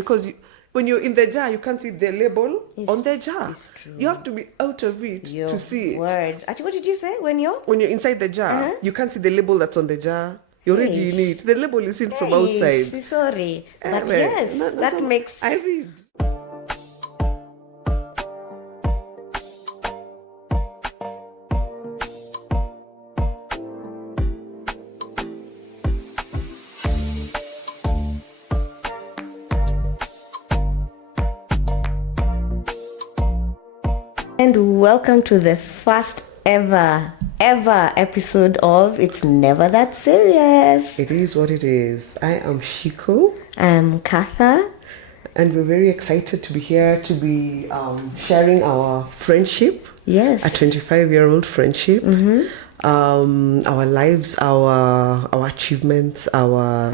because when you're in the jar, you can't see the label on the jar. It's true. You have to be out of it to see it. Word. What did you say? When you're inside the jar, you can't see the label that's on the jar. You're already in it. The label is in from outside. Sorry. But yes, that makes... I read. And welcome to the first ever episode of It's Never That Serious. It is what it is. I am Shiko. I'm Katha. And we're very excited to be here to be sharing our friendship. Yes. A 25-year-old friendship. Mm-hmm. Our lives, our achievements, our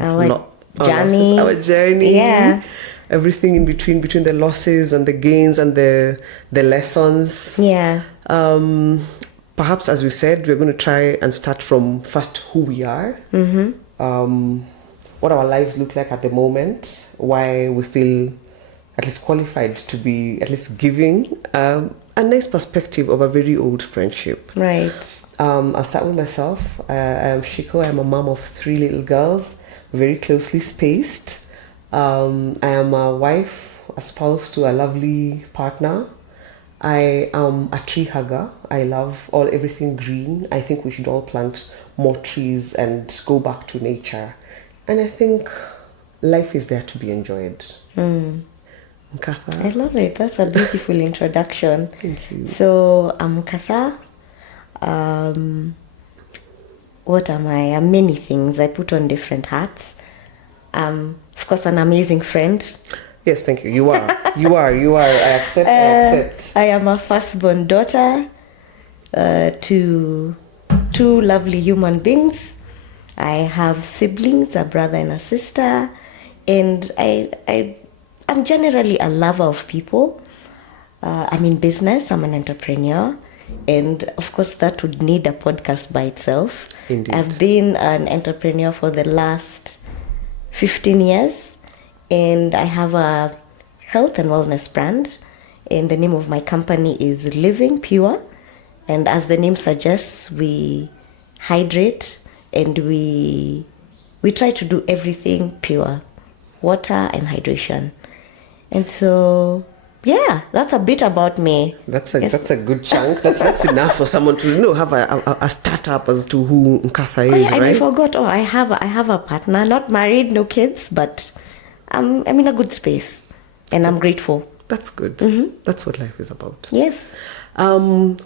journey. Yeah. Everything in between the losses and the gains and the lessons. Yeah. Perhaps, as we said, we're going to try and start from first who we are, what our lives look like at the moment, why we feel at least qualified to be at least giving a nice perspective of a very old friendship. Right. I'll start with myself. I am Shiko. I'm a mom of 3 little girls, very closely spaced. I am a wife, a spouse to a lovely partner. I am a tree hugger. I love everything green. I think we should all plant more trees and go back to nature. And I think life is there to be enjoyed. Katha. I love it. That's a beautiful introduction. Thank you. So I'm Katha. What am I? I'm many things. I put on different hats. Of course, an amazing friend. Yes, thank you. You are. I accept. I am a firstborn daughter to 2 lovely human beings. I have siblings, a brother and a sister, and I'm generally a lover of people. I'm in business. I'm an entrepreneur, and of course, that would need a podcast by itself. Indeed. I've been an entrepreneur for the last 15 years, and I have a health and wellness brand, and the name of my company is Living Pure, and as the name suggests, we hydrate and we try to do everything pure, water and hydration. And so that's a bit about me. That's a good chunk. That's enough for someone to have a startup as to who Katha is, right? And I forgot. I have a partner, not married, no kids, but I'm in a good space, and I'm grateful. That's good. Mm-hmm. That's what life is about. Yes.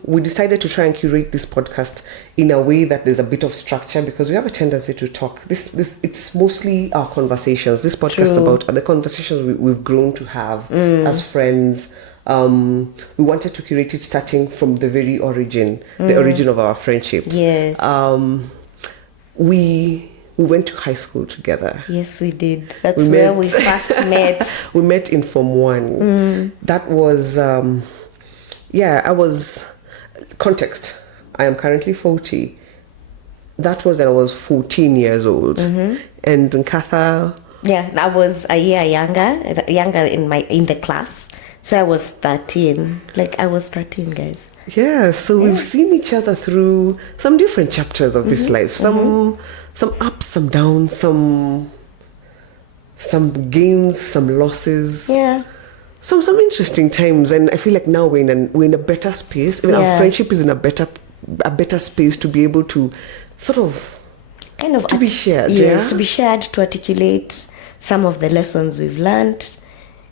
We decided to try and curate this podcast in a way that there's a bit of structure, because we have a tendency to talk. It's mostly our conversations. This podcast is about the conversations we've grown to have as friends. We wanted to curate it starting from the very origin, the origin of our friendships. Yes. We went to high school together. Yes, we did. That's where we first met. We met in Form 1. That was... I was... Context. I am currently 40. That was when I was 14 years old. Mm-hmm. And Katha... Yeah, I was a year younger in the class. So I was 13. I was 13, guys. Yeah, so we've seen each other through some different chapters of this life. Some ups, some downs, some gains, some losses. Yeah. Some interesting times, and I feel like now we're in a better space. Our friendship is in a better space to be able to sort of to be shared. Yes, to be shared, to articulate some of the lessons we've learned,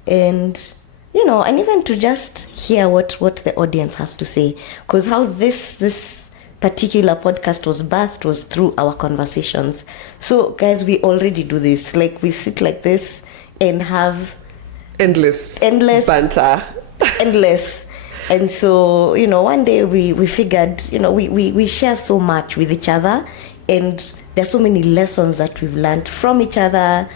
and and even to just hear what the audience has to say. Because how this particular podcast was birthed was through our conversations. So, guys, we already do this. We sit like this and have endless banter. Endless. And so, one day we figured, we share so much with each other, and there's so many lessons that we've learned from each other,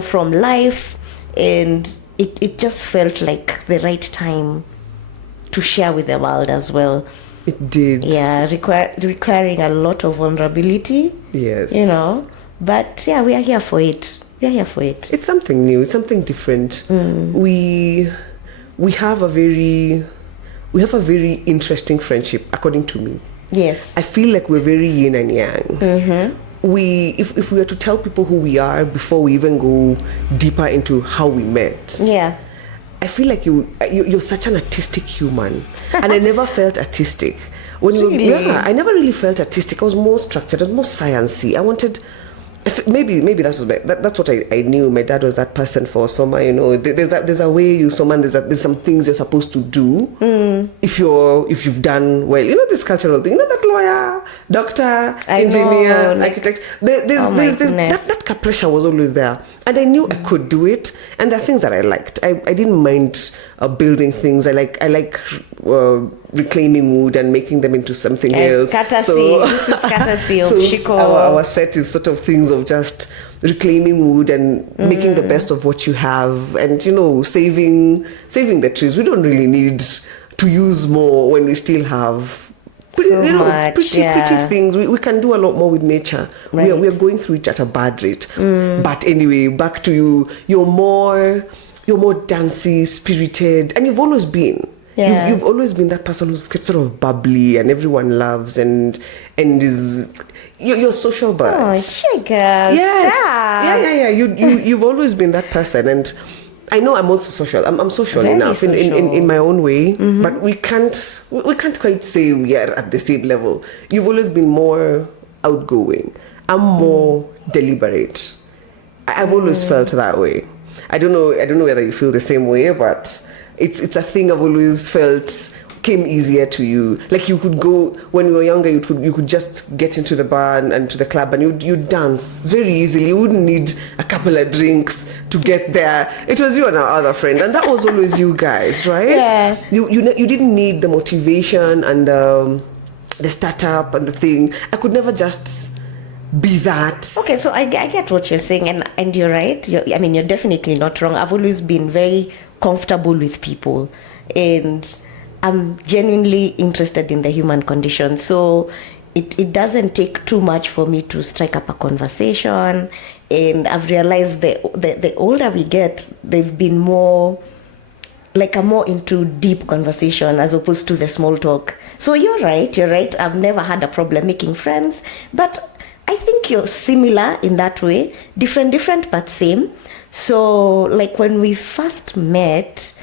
from life, and it just felt like the right time to share with the world as well. It did. Yeah, requiring a lot of vulnerability. Yes. But yeah, we are here for it. We are here for it. It's something new. It's something different. We have a very interesting friendship, according to me. Yes. I feel like we're very yin and yang. If we were to tell people who we are before we even go deeper into how we met, Yeah. I feel like you're such an artistic human, and I never felt artistic. Really? I never really felt artistic. I was more structured. I was more sciencey. I wanted. Maybe that's what I knew. My dad was that person for summer. There's a way you summon. There's some things you're supposed to do if you've done well. This cultural thing. That lawyer, doctor, engineer, architect. There's that pressure was always there, and I knew I could do it. And there are things that I liked. I didn't mind building things. I like reclaiming wood and making them into something else. This is courtesy of Shiko. Our set is sort of things of just reclaiming wood and making the best of what you have, and saving the trees. We don't really need to use more when we still have pretty things. We can do a lot more with nature. Right. We are going through it at a bad rate. But anyway, back to you. You're more dancey, spirited, and you've always been. Yeah. You've always been that person who's sort of bubbly and everyone loves and is you're a social bird. Oh, Shiko, yes. stop. Yeah. You've always been that person, and I know I'm also social. I'm social Very enough social. in my own way, but we can't quite say we are at the same level. You've always been more outgoing. I'm more deliberate. I've always felt that way. I don't know whether you feel the same way, but it's a thing I've always felt came easier to you. Like you could go when we were younger, you could just get into the bar and to the club and you'd dance very easily. You wouldn't need a couple of drinks to get there. It was you and our other friend, and that was always you guys, right? Yeah. You didn't need the motivation and the startup and the thing. I could never just be that. Okay, so I get what you're saying, and you're right. You're definitely not wrong. I've always been very comfortable with people, and I'm genuinely interested in the human condition. So it doesn't take too much for me to strike up a conversation. And I've realized the older we get, they've been more like I'm more into deep conversation as opposed to the small talk. So you're right. I've never had a problem making friends, but I think you're similar in that way. Different, but same. So, like when we first met,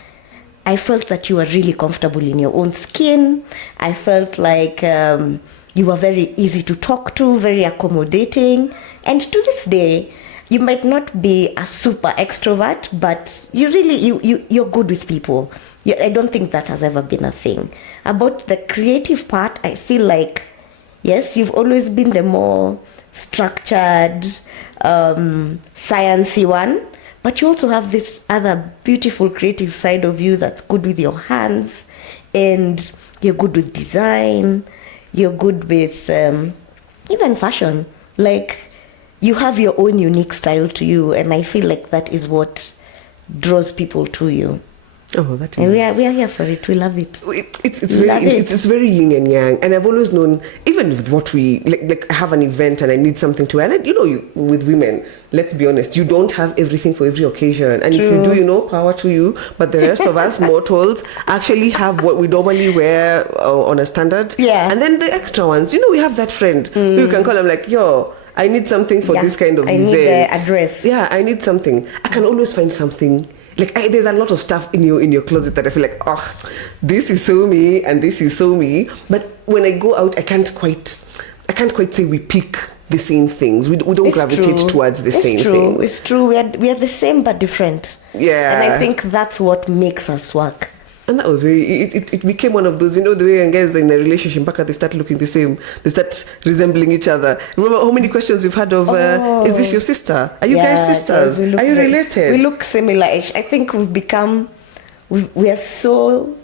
I felt that you were really comfortable in your own skin. I felt like you were very easy to talk to, very accommodating. And to this day, you might not be a super extrovert, but you're good with people. I don't think that has ever been a thing. About the creative part, I feel like, yes, you've always been the more structured, sciencey one, but you also have this other beautiful creative side of you that's good with your hands, and you're good with design, you're good with even fashion. Like you have your own unique style to you, and I feel like that is what draws people to you. Oh, that is. And we are here for it. We love it. It's very yin and yang, and I've always known, even with what we like I have an event and I need something to, and with women, let's be honest, you don't have everything for every occasion, and True. if you do, power to you. But the rest of us mortals actually have what we normally wear on a standard. Yeah. And then the extra ones, we have that friend who you can call them like, yo, I need something for this kind of event. I need the address. Yeah, I need something. I can always find something. Like there's a lot of stuff in your closet that I feel like, this is so me and this is so me. But when I go out, I can't quite say we pick the same things. We don't gravitate towards the same things. It's true. We are the same but different. Yeah. And I think that's what makes us work. And that was very, it became one of those, the way when guys are in a relationship, back they start looking the same, they start resembling each other. Remember how many questions we've had of, is this your sister? Are you guys sisters? Are you related? We look similar-ish. I think we've become, we are so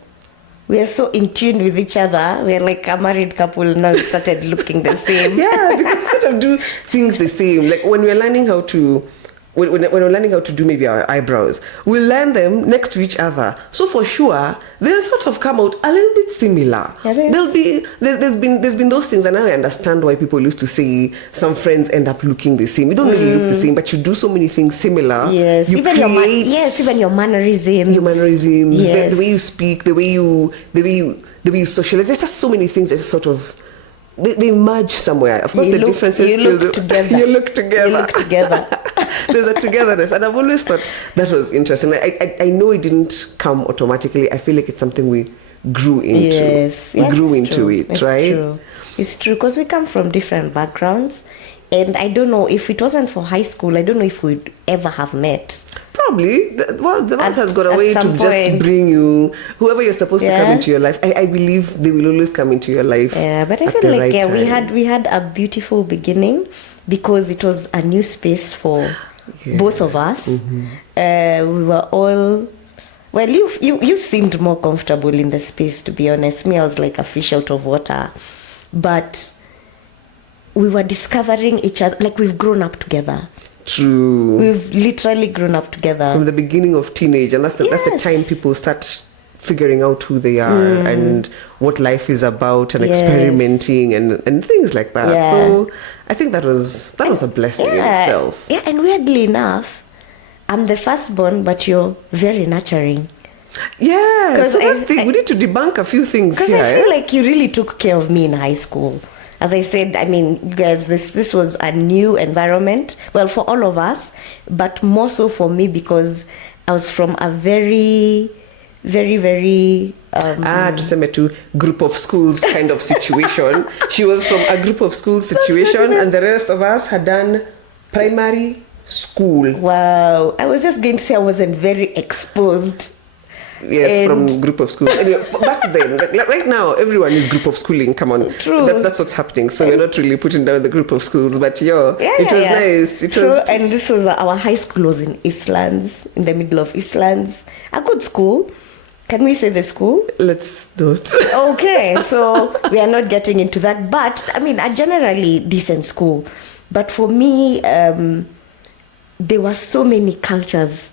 in tune with each other. We're like a married couple now. We've started looking the same. Yeah, because we sort of do things the same. Like when we're learning how to when we're learning how to do maybe our eyebrows, we learn them next to each other. So for sure, they'll sort of come out a little bit similar. There's been those things, and now I understand why people used to say some friends end up looking the same. You don't really look the same, but you do so many things similar. Yes, you even even your mannerisms. Your mannerisms, Yes. the way you speak, the way you socialize. There's just so many things that sort of they merge somewhere. Of course, the difference is you look together. You look together. You look together. There's a togetherness, and I've always thought that was interesting. I know it didn't come automatically. I feel like it's something we grew into. Yes, we grew into true. it, It's right? True. It's true, because we come from different backgrounds, and I don't know if it wasn't for high school, I don't know if we'd ever have met. Probably. The world has got a At way to some just point. bring you whoever you're supposed to come Yeah. into your life. I believe they will always come into your life. Yeah, but I at feel the like right we time. had a beautiful beginning, because it was a new space for both of us. We were all, well, you seemed more comfortable in the space, to be honest. Me, I was like a fish out of water, but we were discovering each other. Like, we've grown up together. True. We've literally grown up together From the beginning of teenage, and that's the Yes. time people start figuring out who they are and what life is about, and Yes. experimenting and things like that. Yeah. So I think that was a blessing in itself. Yeah, and weirdly enough, I'm the firstborn, but you're very nurturing. Yeah. 'Cause So I we need to debunk a few things Because here. I feel like you really took care of me in high school. As I said, I mean, you guys, this was a new environment. Well, for all of us, but more so for me, because I was from a very, very, very tuseme tu group of schools kind of situation. She was from a group of schools situation, and the rest of us had done primary school. wow. I was just going to say I wasn't very exposed. Yes, And- from group of schools. Anyway, back then, like right now, everyone is group of schooling. Come on, True. That's what's happening. So we're not really putting down the group of schools, but it was nice. It True. was, And this was our high school was in Eastlands, in the middle of Eastlands. A good school. Can we say the school? let's not. Okay, so we are not getting into that, but I mean, a generally decent school. But for me, there were so many cultures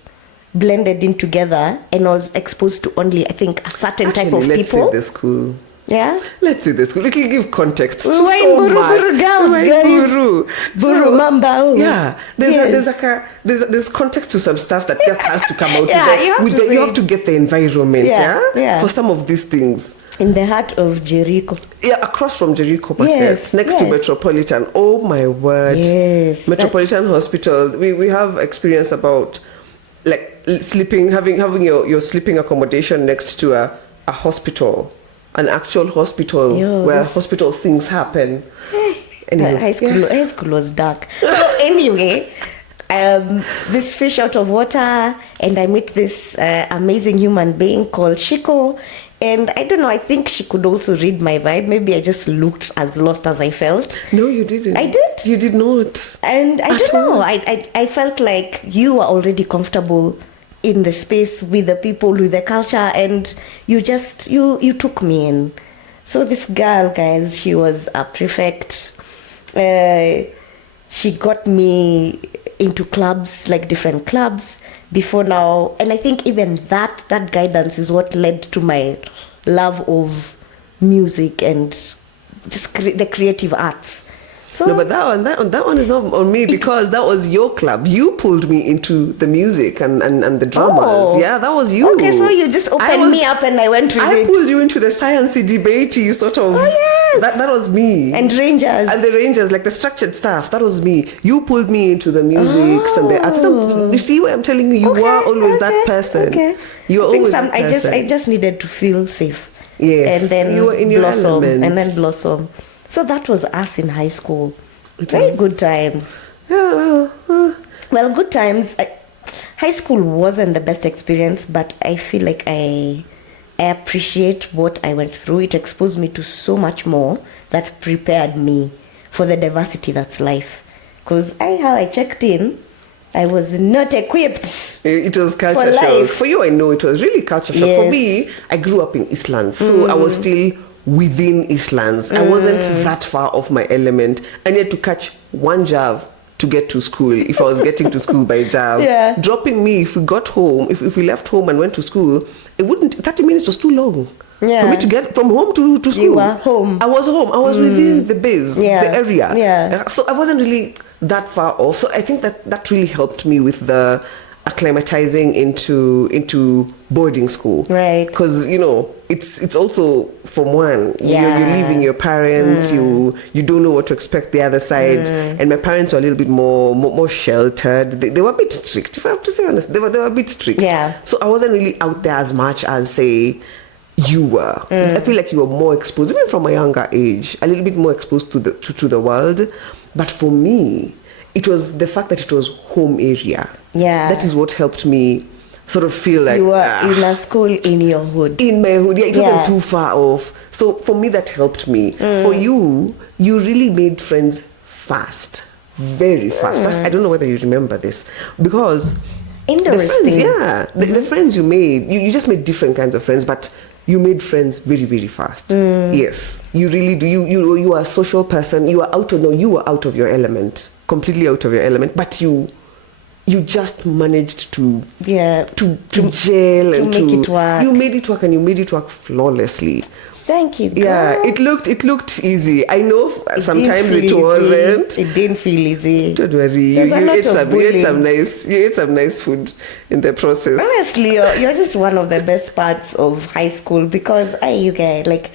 blended in together, and I was exposed to only, I think, a certain type of Let's people. say the school. Yeah. Let's say the school. It'll give context. We to were in so Buru much. Buru girls, We were in guys. Buru. Buru So, Mamba. Yeah, Yes. there's context to some stuff that just has to come out. Yeah, you have to you say have to get the environment. Yeah, yeah. For some of these things. In the heart of Jericho. Yeah, across from Jericho Market, Yes, next to yes. Metropolitan. Oh my word! Yes, Metropolitan Hospital. We have experience about like sleeping, having your sleeping accommodation next to a hospital, an actual hospital Yo, where this- hospital things happen. Anyway, High school was dark. So anyway, this fish out of water, and I met this amazing human being called Shiko. And I don't know, I think she could also read my vibe. Maybe I just looked as lost as I felt. No, you didn't. I did. You did not. And I At don't know, all. I felt like you were already comfortable in the space with the people, with the culture, and you just, you took me in. So this girl, guys, she was a prefect. She got me into clubs, like different clubs before now. And I think even that guidance is what led to my love of music and just the creative arts. So No, but that one is not on me, because that was your club. You pulled me into the music and the dramas. Oh. Yeah, that was you. Okay, so you just opened me up and I went with I it. pulled you into the sciencey debatey sort of. Oh, yes. That was me. And Rangers. And the Rangers, like the structured stuff, that was me. You pulled me into the musics and the arts. You see what I'm telling you? You Okay, were always okay, that person. Okay. You were I think always that person. I just needed to feel safe. Yes, And then you were in your blossom. element. And then blossom. So that was us in high school. It Very was- good times. Yeah, Well, good times. High school wasn't the best experience, but I feel like I appreciate what I went through. It exposed me to so much more that prepared me for the diversity that's life. Because how I checked in, I was not equipped. it was culture For shock. life. For you, I know it was really culture shock. Yes. For me, I grew up in Eastlands, so I was still within Eastlands. I wasn't that far off my element. I needed to catch one job to get to school if I was getting to school by jam. Yeah. Dropping me, if we got home, if we left home and went to school, 30 minutes was too long. Yeah. For me to get from home to school. You were home. I was home. I was within the base, the area. Yeah. So I wasn't really that far off. So I think that really helped me with the acclimatizing into boarding school. Right. Because, it's also, from one, you're leaving your parents, you don't know what to expect the other side. And my parents were a little bit more sheltered. They were a bit strict, if I have to say honest. They were a bit strict. Yeah. So I wasn't really out there as much as, say, you were. I feel like you were more exposed, even from a younger age, a little bit more exposed to the world. But for me, it was the fact that it was home area. Yeah. That is what helped me sort of feel like... You were in a school in your hood. In my hood, it wasn't too far off. So for me, that helped me. For you really made friends fast. Very fast. I don't know whether you remember this. Because... Interesting. The friends you made, you just made different kinds of friends, but you made friends very, very fast. Yes, you really do. You are a social person. You were out of your element, completely out of your element. But you just managed to gel and make it work. You made it work, and you made it work flawlessly. Thank you, girl. Yeah, it looked easy. I know sometimes it wasn't. It didn't feel easy. Don't worry. You ate some nice food in the process. Honestly, you're just one of the best parts of high school because you guys, like,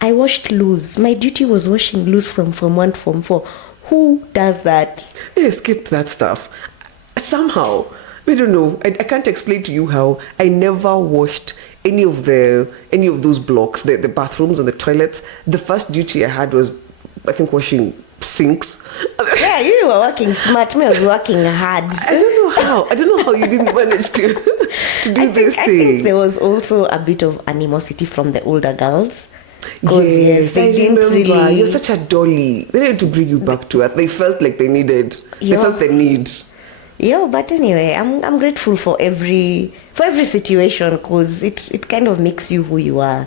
I washed loose. My duty was washing loose from Form 1 to Form 4. Who does that? I skipped that stuff. Somehow, I don't know. I can't explain to you how I never washed any of those blocks, the bathrooms and the toilets. The first duty I had was, I think, washing sinks. Yeah, you were working smart. Me, I was working hard. I don't know how you didn't manage to do this thing. I think there was also a bit of animosity from the older girls. Yes, they didn't really... You're such a dolly. They needed to bring you back to earth. They felt like they needed. They felt the need. Yeah, but anyway, I'm grateful for every situation because it kind of makes you who you are.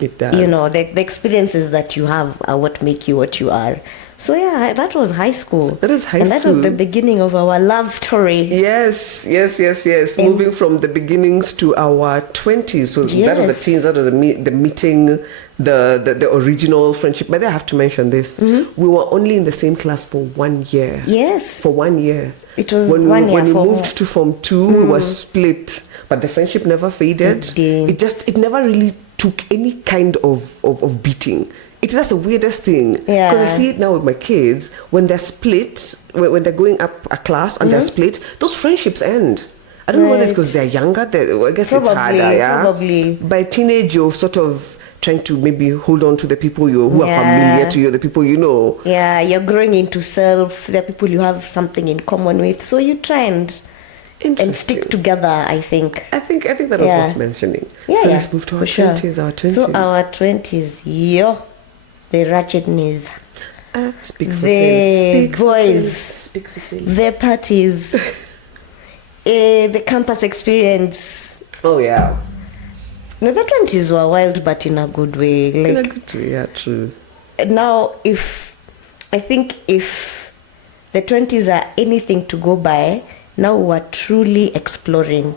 It does. The experiences that you have are what make you what you are. So yeah, that was high school. That was high school. And that was the beginning of our love story. Yes. Moving from the beginnings to our 20s. So that was the teens, that was the meeting, the original friendship. But I have to mention this. Mm-hmm. We were only in the same class for 1 year. Yes. For 1 year. It was when 1 year. When we moved to Form 2, we were split. But the friendship never faded. It never really took any kind of beating. That's the weirdest thing. Yeah. Because I see it now with my kids. When they're split, when they're going up a class and they're split, those friendships end. I don't know whether it's because they're younger. I guess it's harder, yeah? Probably. By teenage, you're sort of trying to maybe hold on to the people who are familiar to you, the people you know. Yeah, you're growing into self. There are people you have something in common with. So you try and stick together, I think. I think that was worth mentioning. Yeah, so let's move to our 20s, our 20s. So our 20s, the ratchet knees. Speak for self. The boys. Speak for self. The parties. The campus experience. Oh, yeah. No, the 20s were wild, but in a good way. In a good way, yeah, true. Now, if the 20s are anything to go by, now we're truly exploring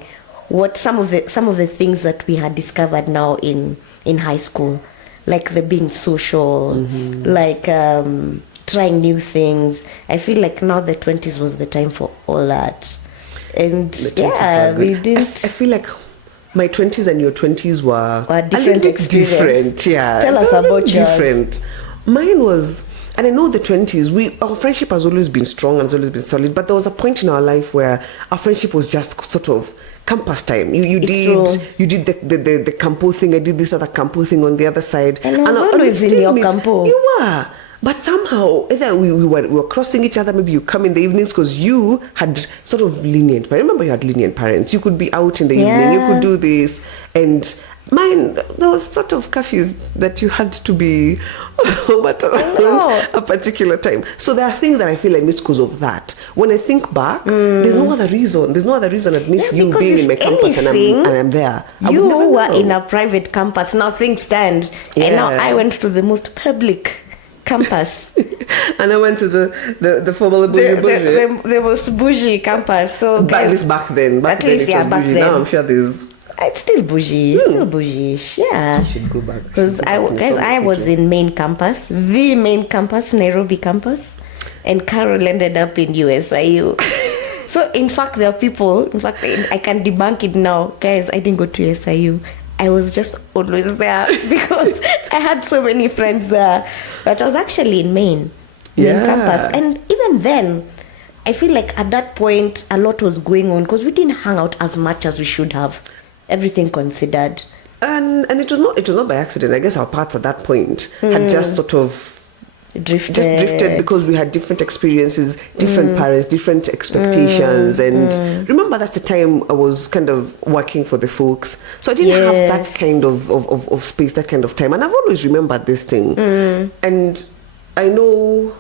what some of the things that we had discovered now in high school, like the being social, like trying new things. I feel like now the 20s was the time for all that. And we didn't... I feel like my 20s and your 20s were different different. Yeah. Tell us about yours. Different. Mine was... And I know the 20s, our friendship has always been strong and has always been solid, but there was a point in our life where our friendship was just sort of campus time. You did the campo thing, I did this other campo thing on the other side. And I was always in your campo. You were. But somehow, either we were crossing each other, maybe you come in the evenings because you had sort of lenient, but I remember you had lenient parents. You could be out in the evening, you could do this. And mine, there was sort of curfews that you had to be home at around a particular time. So there are things that I feel I miss because of that. When I think back, there's no other reason. There's no other reason I miss you being in my campus and I'm there. You were in a private campus. Now things stand. And now I went to the most public campus. And I went to the formal bougie. The most bougie campus. So At least back then. Back then it was bougie. Now I'm sure there's... It's still bougie. Still bougie. Yeah. I should go back. Because I was in main campus. The main campus, Nairobi campus. And Carol ended up in USIU. So, in fact, there are people... In fact, I can debunk it now. Guys, I didn't go to USIU. I was just always there because I had so many friends there. But I was actually in main campus. And even then, I feel like at that point, a lot was going on because we didn't hang out as much as we should have. Everything considered. And it was not by accident. I guess our paths at that point had just sort of drifted because we had different experiences, different parents, different expectations. And remember, that's the time I was kind of working for the folks. So I didn't have that kind of space, that kind of time. And I've always remembered this thing. And I know,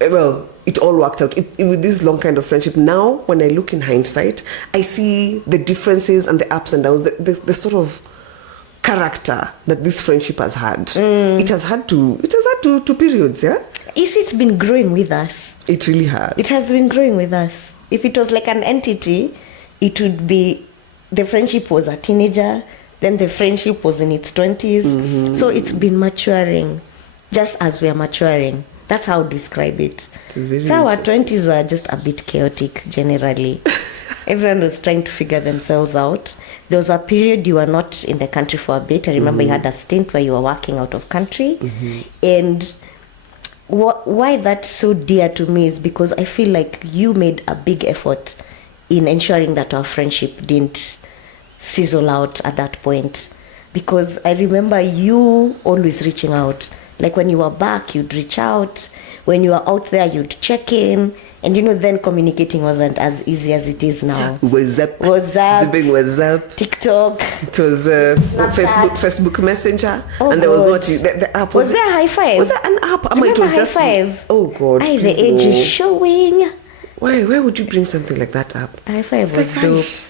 well, it all worked out with this long kind of friendship. Now, when I look in hindsight, I see the differences and the ups and downs, the sort of character that this friendship has had. It has had two periods, yeah? You see, it's been growing with us. It really has. It has been growing with us. If it was like an entity, it would be, the friendship was a teenager, then the friendship was in its 20s. So it's been maturing, just as we are maturing. That's how I describe it. So our 20s were just a bit chaotic, generally. Everyone was trying to figure themselves out. There was a period you were not in the country for a bit. I remember you had a stint where you were working out of country. And why that's so dear to me is because I feel like you made a big effort in ensuring that our friendship didn't sizzle out at that point. Because I remember you always reaching out. Like when you were back, you'd reach out. When you were out there, you'd check in. And then communicating wasn't as easy as it is now. WhatsApp. The big WhatsApp. TikTok. It was Facebook Messenger. And there was not the app. Was there High Five? Was that an app? It was just High Five. Oh God. The age is showing. Where would you bring something like that up? High Five was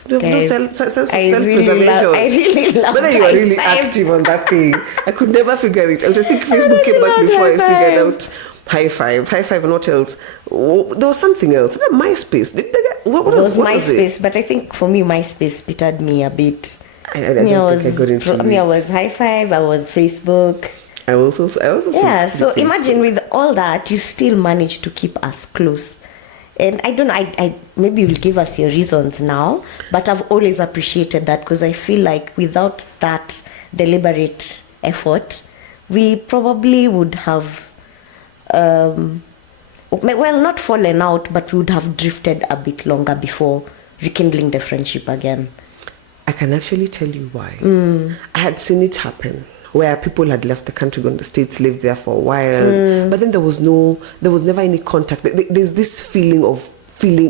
dope. No sense of self-preservation. I really love whether you are really active on that thing. I could never figure it out. I think Facebook came back before I figured out High Five and what else? There was something else. MySpace. What was MySpace, but I think for me MySpace pitted me a bit. I don't think I got into it. I was High Five. I was Facebook. I also yeah. So imagine with all that, you still managed to keep us close. And I don't know, I maybe you'll give us your reasons now, but I've always appreciated that because I feel like without that deliberate effort, we probably would have, not fallen out, but we would have drifted a bit longer before rekindling the friendship again. I can actually tell you why. I had seen it happen where people had left the country, gone to the States, lived there for a while, but then there was never any contact. There's this feeling of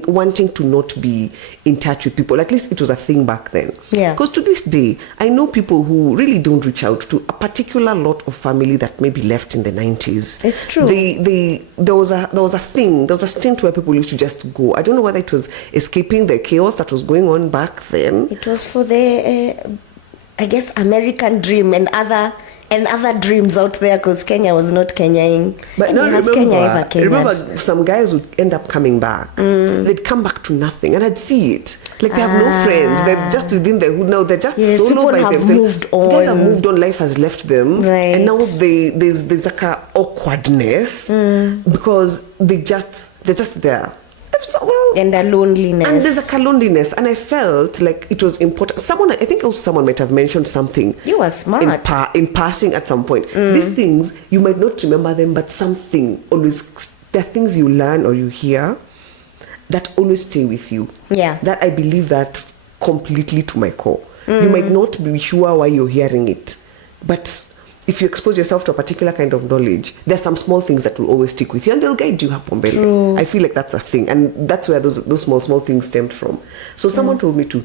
wanting to not be in touch with people. At least it was a thing back then. Yeah. Because to this day, I know people who really don't reach out to a particular lot of family that maybe left in the 90s. It's true. There was a thing, there was a stint where people used to just go. I don't know whether it was escaping the chaos that was going on back then. It was for the I guess American dream and other dreams out there, because Kenya was not Kenyaing. But no, remember some guys would end up coming back. They'd come back to nothing, and I'd see it. Like they have no friends. They're just within the hood now. They're just solo by themselves. Moved on. Guys have moved on. Life has left them, right. And now there's like a awkwardness because they're just there. And a loneliness. And there's a loneliness. And I felt like it was important. I think also someone might have mentioned something. You were smart. In passing at some point. These things, you might not remember them, but something always, there are things you learn or you hear that always stay with you. Yeah. That I believe that completely to my core. You might not be sure why you're hearing it, but if you expose yourself to a particular kind of knowledge, there's some small things that will always stick with you and they'll guide you hapo mbele. I feel like that's a thing, and that's where those small things stemmed from. So someone told me to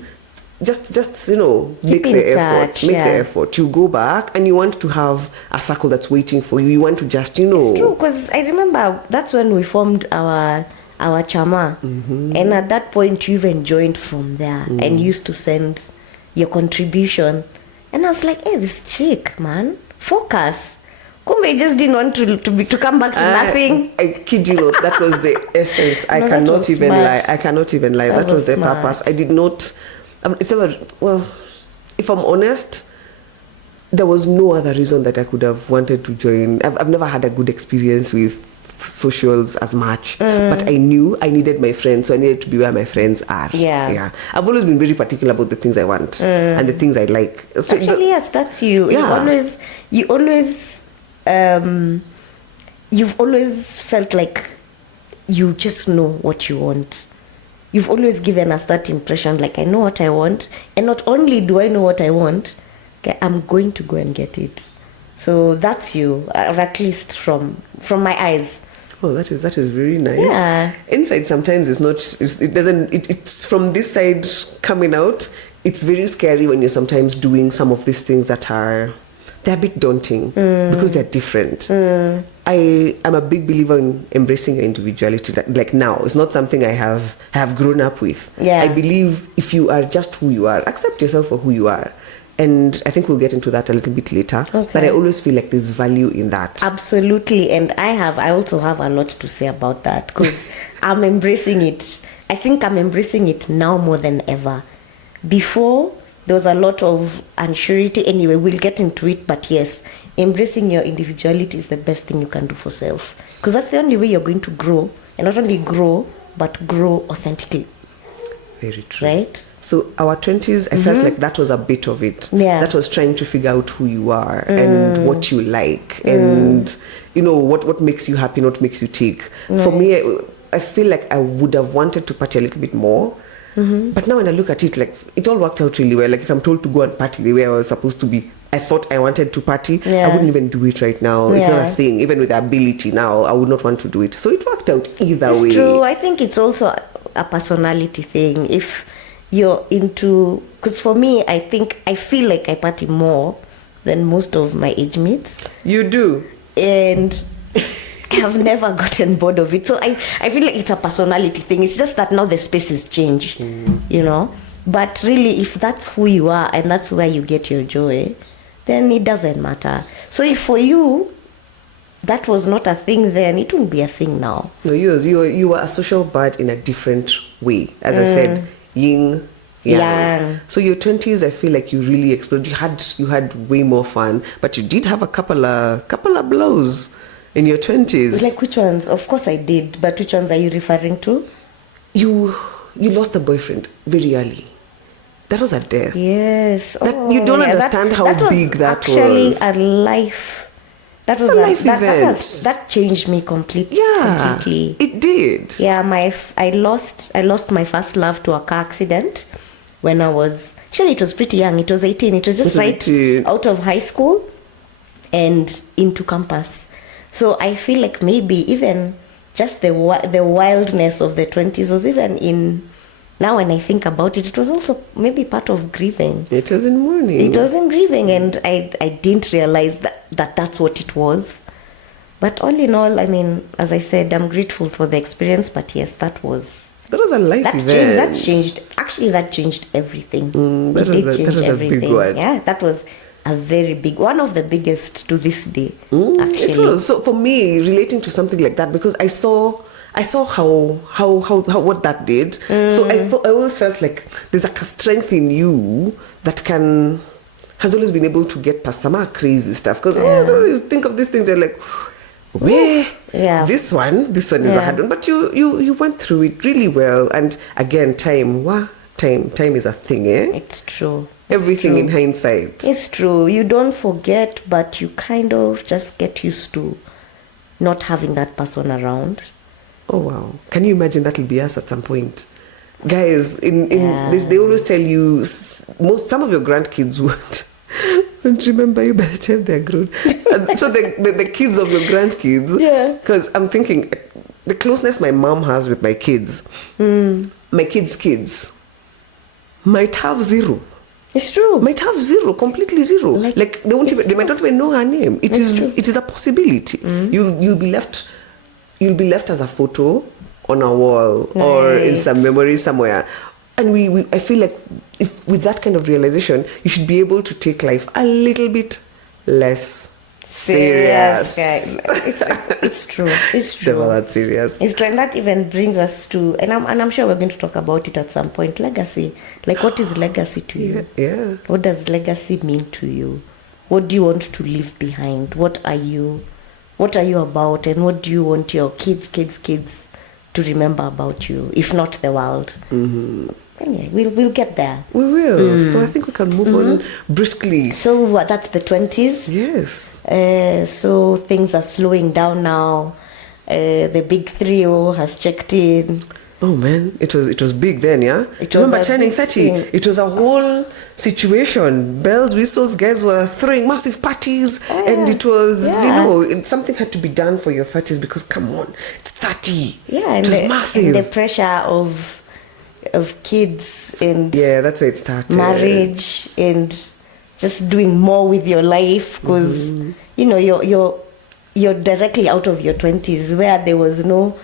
just make the effort. You go back and you want to have a circle that's waiting for you. You want to just It's true, because I remember that's when we formed our chama, and at that point you even joined from there and used to send your contribution, and I was like, hey, this chick, man, focus. Kumbe you just didn't want to come back to nothing. I kid you not, that was the essence. I No, that cannot was even smart. lie. I cannot even lie. That was the smart. purpose. I did not. It's never. Well, if I'm honest, there was no other reason that I could have wanted to join. I've never had a good experience with socials as much, but I knew I needed my friends, so I needed to be where my friends are. Yeah. I've always been very particular about the things I want and the things I like. So Actually, yes, that's you. Yeah. You've always felt like you just know what you want. You've always given us that impression, like, I know what I want, and not only do I know what I want, okay, I'm going to go and get it. So that's you, at least from my eyes. Oh, that is very nice. Yeah. Inside sometimes it's from this side coming out. It's very scary when you're sometimes doing some of these things they're a bit daunting because they're different. I am a big believer in embracing your individuality. Like now, it's not something I have grown up with. Yeah. I believe if you are just who you are, accept yourself for who you are. And I think we'll get into that a little bit later. Okay. But I always feel like there's value in that. Absolutely. And I also have a lot to say about that, because I'm embracing it. I think I'm embracing it now more than ever. Before, there was a lot of unsurety. Anyway, we'll get into it. But yes, embracing your individuality is the best thing you can do for self. Because that's the only way you're going to grow. And not only grow, but grow authentically. Very true. Right? So our 20s, I felt like that was a bit of it. Yeah. That was trying to figure out who you are and what you like and, what makes you happy, what makes you tick. Right. For me, I feel like I would have wanted to party a little bit more. But now when I look at it, like, it all worked out really well. Like, if I'm told to go and party the way I was supposed to be, I thought I wanted to party, Yeah. I wouldn't even do it right now. It's not Yeah. a thing. Even with the ability now, I would not want to do it. So it worked out either way. It's true. I think it's also a personality thing. If you're into, because for me, I feel like I party more than most of my age mates, You do. and I have never gotten bored of it. So I feel like it's a personality thing. It's just that now the spaces change, But really, if that's who you are and that's where you get your joy, then it doesn't matter. So if for you that was not a thing then, it wouldn't be a thing now. No, you were a social bird in a different way. As I said, yin, yang. So your 20s, I feel like you really explored. You had way more fun, but you did have a couple of blows in your 20s. Like which ones? Of course I did, but which ones are you referring to? You lost a boyfriend very early. That was a death. Yes. You don't understand how big that was. Actually, a life. That was a life event. That changed me completely. Yeah, it did. Yeah, I lost my first love to a car accident when I was, actually it was pretty young. It was 18. It was just right out of high school and into campus. So I feel like maybe even just the wildness of the 20s was even in. Now when I think about it, it was also maybe part of grieving. It was in mourning. It was in grieving, and I didn't realize that's what it was. But all in all, I mean, as I said, I'm grateful for the experience. But yes, that was a life event. That changed everything. That was a big one. Yeah, that was a very big one, of the biggest to this day. Actually, it was. So for me, relating to something like that, because I saw how what that did. So I always felt like there's like a strength in you that has always been able to get past some crazy stuff. Because you think of these things, you're like, where? Yeah. This one is a hard one. But you went through it really well. And again, time is a thing, eh? It's true. Everything in hindsight. It's true. You don't forget, but you kind of just get used to not having that person around. Oh wow! Can you imagine that'll be us at some point, guys? In this, they always tell you some of your grandkids won't remember you by the time they're grown. And so the kids of your grandkids, because I'm thinking the closeness my mom has with my kids, my kids might have zero. It's true. Might have zero, completely zero. Like they might not even know her name. It is a possibility. You'll be left as a photo on a wall or in some memory somewhere. And I feel like with that kind of realization, you should be able to take life a little bit less serious. It's true. It's true. Never that serious. It's true, and that even brings us to, and I'm sure we're going to talk about it at some point. Legacy, like what is legacy to you? Yeah. What does legacy mean to you? What do you want to leave behind? What are you about, and what do you want your kids to remember about you, if not the world? Anyway, we'll get there. We will. So I think we can move on briskly. So that's the 20s. Yes. So things are slowing down now. The big 3-0 has checked in. Oh man, it was big then, yeah? Remember turning 30? It was a whole situation. Bells, whistles, guys were throwing massive parties. And it was, something had to be done for your 30s because, come on, it's 30. Yeah, it was massive. And the pressure of kids and that's where it started. Marriage and just doing more with your life because, you're directly out of your 20s where there was no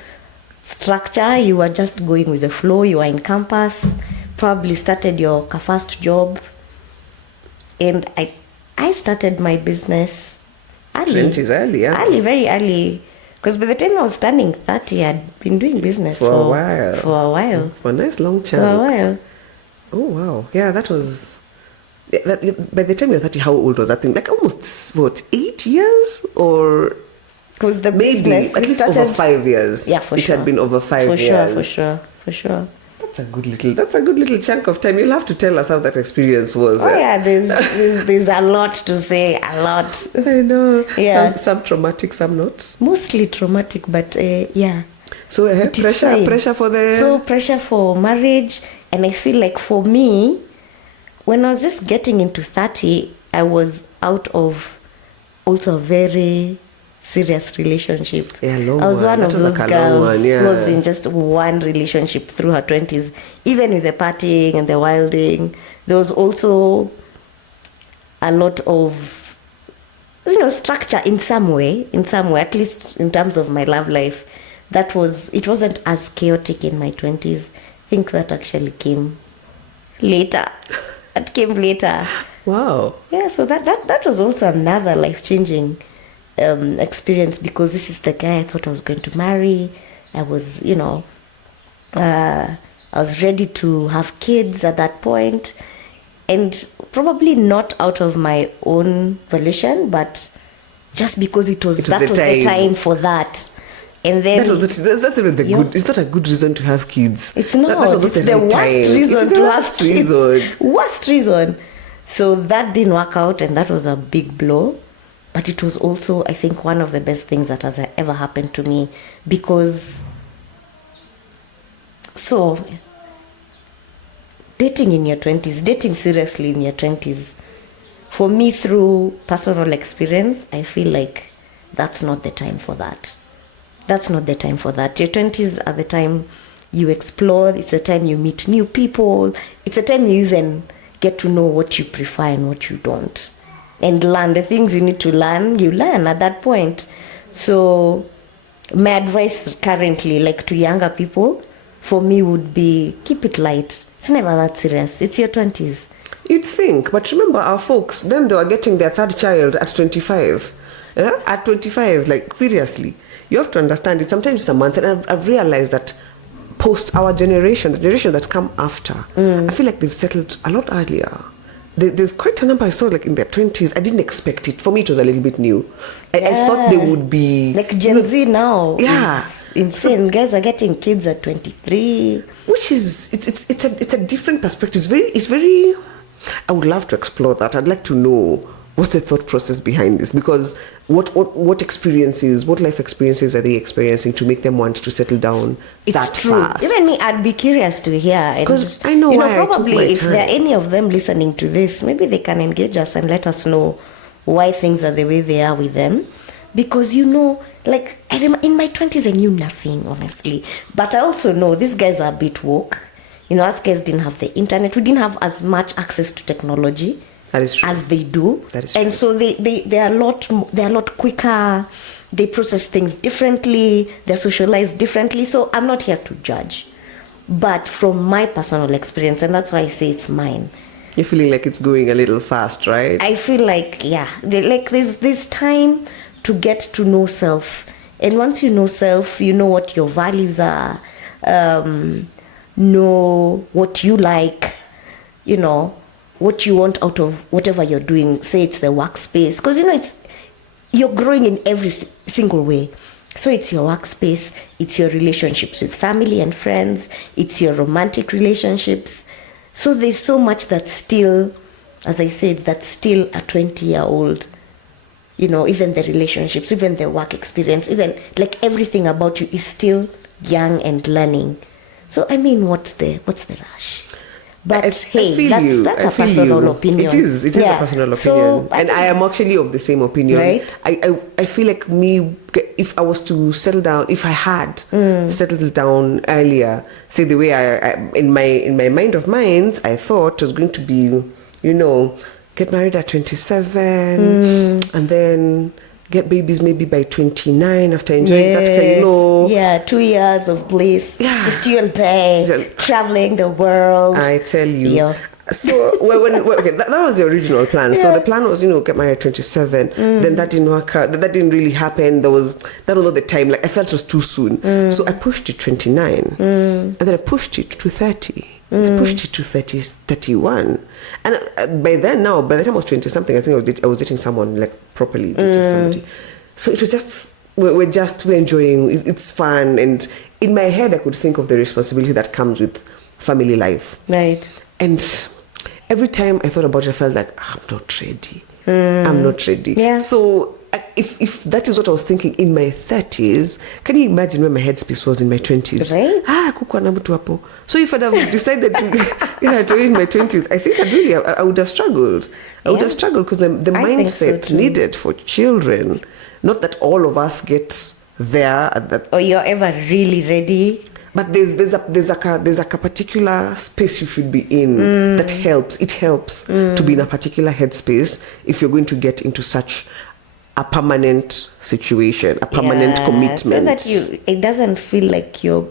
structure. You were just going with the flow. You were in campus, probably started your first job, and I started my business early. 20s early, yeah. Early, very early, because by the time I was turning 30, I'd been doing business for a while. For a nice long chunk. For a while. Oh wow, yeah, that was. By the time you're 30, how old was that thing? Like almost 8 years or. Because the maybe business at least over 5 years. Yeah, for sure. It had been over 5 years. For sure. That's a good little chunk of time. You'll have to tell us how that experience was. Oh yeah, there's a lot to say. A lot. I know. Yeah. Some traumatic, some not. Mostly traumatic, but yeah. So pressure for the. So pressure for marriage, and I feel like for me, when I was just getting into 30, I was out of also a very serious relationship. Yeah, long I was one of those girls who was in just one relationship through her 20s. Even with the partying and the wilding, there was also a lot of structure in some way, at least in terms of my love life. It wasn't as chaotic in my 20s. I think that actually came later. Wow. Yeah, so that was also another life-changing experience, because this is the guy I thought I was going to marry. I was, I was ready to have kids at that point, and probably not out of my own volition, but just because it was the time for that. And then that's even the good. It's not a good reason to have kids. It's not. It's the worst reason to have kids. Worst reason. So that didn't work out, and that was a big blow. But it was also, I think, one of the best things that has ever happened to me, because dating in your 20s, dating seriously in your 20s, for me, through personal experience, I feel like that's not the time for that. That's not the time for that. Your 20s are the time you explore. It's the time you meet new people. It's the time you even get to know what you prefer and what you don't. And learn the things you need to learn, you learn at that point. So my advice currently, like to younger people, for me would be keep it light. It's never that serious. It's your 20s. You'd think, but remember our folks, then they were getting their third child at 25. Yeah? At 25, like seriously. You have to understand it. Sometimes it's a month, and I've realized that post our generation, the generation that come after, I feel like they've settled a lot earlier. There's quite a number I saw like in their 20s. I didn't expect it. For me, it was a little bit new. I thought they would be like Gen Z now. Yeah, is insane. Guys are getting kids at 23, which is it's a different perspective. It's very. I would love to explore that. I'd like to know what's the thought process behind this, because what life experiences are they experiencing to make them want to settle down that fast? Even me, I'd be curious to hear, because I know why probably I took my if time. there are any of them listening to this, maybe they can engage us and let us know why things are the way they are with them. Because like in my 20s I knew nothing, honestly, but I also know these guys are a bit woke. Us guys didn't have the internet. We didn't have as much access to technology as they do. That is true. And so they're a lot quicker. They process things differently. They're socialized differently. So I'm not here to judge, but from my personal experience, and that's why I say it's mine, You're feeling like it's going a little fast, right? I feel like, like there's time to get to know self. And once you know self, you know what your values are, know what you like, what you want out of whatever you're doing. Say it's the workspace, because you're growing in every single way. So it's your workspace, it's your relationships with family and friends, it's your romantic relationships. So there's so much that's still, as I said, that's still a 20-year-old, even the relationships, even the work experience, even like everything about you is still young and learning. So I mean, what's the rush? But that's a personal opinion. It is a personal opinion. So, and I am actually of the same opinion. Right? I feel like if I was to settle down, if I had settled down earlier, say the way I in my mind of minds, I thought it was going to be, get married at 27 and then get babies maybe by 29 after enjoying that kind, Yeah, 2 years of bliss. Yeah. Just you and Bay, traveling the world. I tell you. Yeah. So, that was the original plan. Yeah. So the plan was, get married at 27. Then that didn't work out. That didn't really happen. That was not the time. Like, I felt it was too soon. So I pushed it 29. And then I pushed it to 30. I pushed it to 30, 31. And by the time I was 20 something, I think I was dating someone, like properly dating somebody. So it was just, we're enjoying, it's fun. And in my head, I could think of the responsibility that comes with family life. Right. And every time I thought about it, I felt like, I'm not ready. I'm not ready. Yeah. So if that is what I was thinking in my 30s, can you imagine where my headspace was in my 20s? Right. So if I'd have decided to in my 20s, I think I would have struggled. I would have struggled because the mindset needed for children, not that all of us get there at that. Or you're ever really ready. But there's a particular space you should be in that helps. It helps to be in a particular headspace if you're going to get into such a permanent situation, a permanent commitment. So that it doesn't feel like you're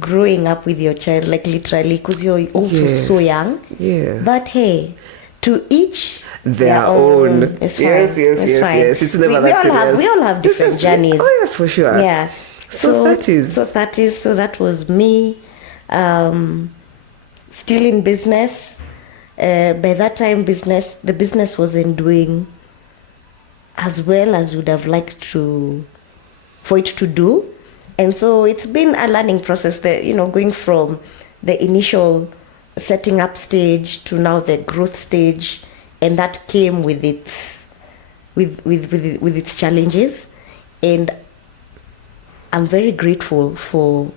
growing up with your child, like literally, because you're also so young. Yeah. But hey, to each their own. It's fine. Yes. It's never we all have different journeys. Oh yes, for sure. Yeah. So 30s. So that was me. Still in business. By that time, the business wasn't doing as well as we'd have liked for it to do. And so it's been a learning process that, going from the initial setting up stage to now the growth stage. And that came with its challenges. And I'm very grateful for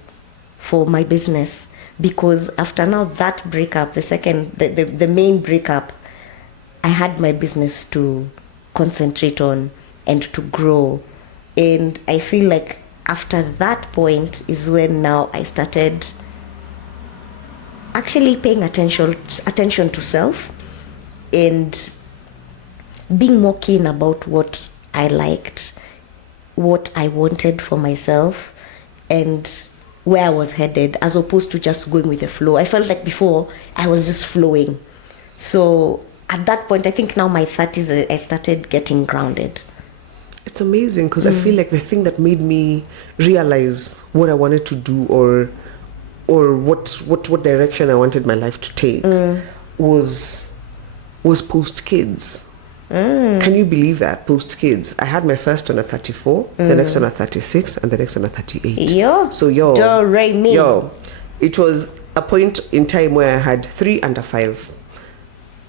my business, because after now that breakup, the main breakup, I had my business to concentrate on and to grow. And I feel like after that point is when now I started actually paying attention to self and being more keen about what I liked, what I wanted for myself, and where I was headed, as opposed to just going with the flow. I felt like before I was just flowing. So at that point, I think now my 30s, I started getting grounded. It's amazing because I feel like the thing that made me realize what I wanted to do or what direction I wanted my life to take was post kids. Can you believe that? Post kids. I had my first one at 34, the next one at 36, and the next one at 38. It was a point in time where I had 3 under 5.